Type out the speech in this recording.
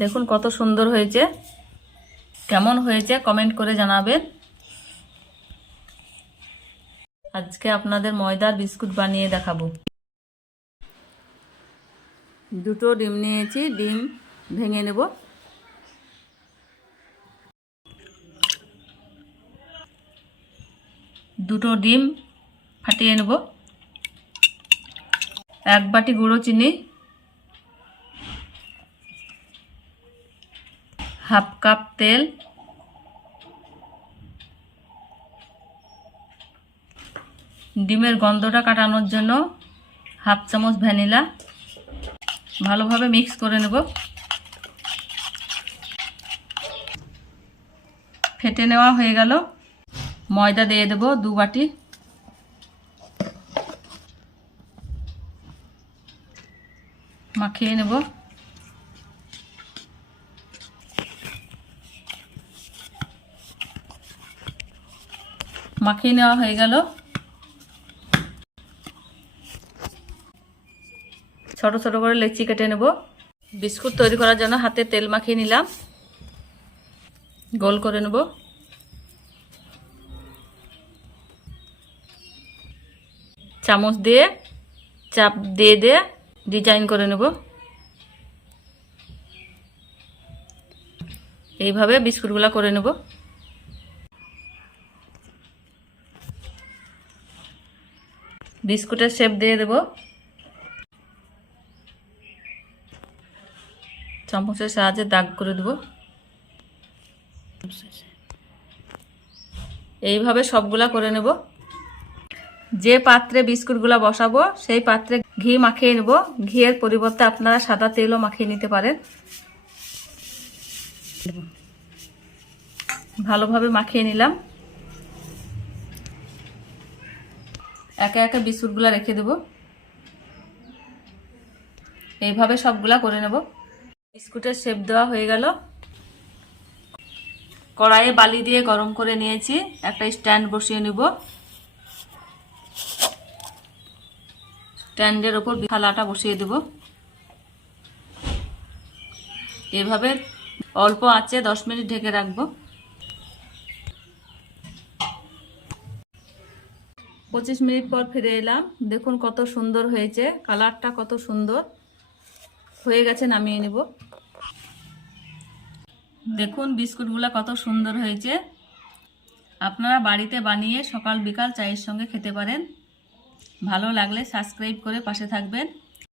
দেখুন কত সুন্দর হয়েছে। কেমন হয়েছে কমেন্ট করে জানাবেন। আজকে আপনাদের ময়দার বিস্কুট বানিয়ে দেখাবো। দুটো ডিম নিয়েছি, ডিম ভেঙে নেব। দুটো ডিম ফাটিয়ে নেব। এক বাটি গুঁড়ো চিনি। হাফ কাপ তেল। ডিমের গন্ধটা কাটানোর জন্য হাফ চামচ ভ্যানিলা ভালোভাবে মিক্স করে নেব। ফেটে নেওয়া হয়ে গেল। ময়দা দিয়ে দেব দু বাটি। মাখিয়ে নেব। মাখিয়ে নেওয়া হয়ে গেল। ছোট ছোট করে লেচি কেটে নেব। বিস্কুট তৈরি করার জন্য হাতে তেল মাখিয়ে নিলাম। গোল করে নেব। চামচ দিয়ে, চাপ দিয়ে দিয়ে ডিজাইন করে নেব। এইভাবে বিস্কুটগুলো করে নেব। বিস্কুটের শেপ দিয়ে দেব। চামচের সাহায্যে দাগ করে দেব। এইভাবে সবগুলা করে নেব। যে পাত্রে বিস্কুটগুলো বসাবো, সেই পাত্রে ঘি মাখিয়ে নেব। ঘিয়ের পরিবর্তে আপনারা সাদা তেলও মাখিয়ে নিতে পারেন। ভালোভাবে মাখিয়ে নিলাম। একে একে বিস্কুটগুলো রেখে দেব। এইভাবে সবগুলা করে নেব। বিস্কুটের শেপ দেওয়া হয়ে গেল। কড়াইয়ে বালি দিয়ে গরম করে নিয়েছি। একটা স্ট্যান্ড বসিয়ে নেব। স্ট্যান্ডের ওপর থালাটা বসিয়ে দেব। এভাবে অল্প আঁচে দশ মিনিট ঢেকে রাখব। পঁচিশ মিনিট পর ফিরে এলাম। দেখুন কত সুন্দর হয়েছে। কালারটা কত সুন্দর। হয়ে গেছে, নামিয়ে নেব। দেখুন বিস্কুটগুলো কত সুন্দর হয়েছে। আপনারা বাড়িতে বানিয়ে সকাল বিকাল চায়ের সঙ্গে খেতে পারেন। ভালো লাগলে সাবস্ক্রাইব করে পাশে থাকবেন।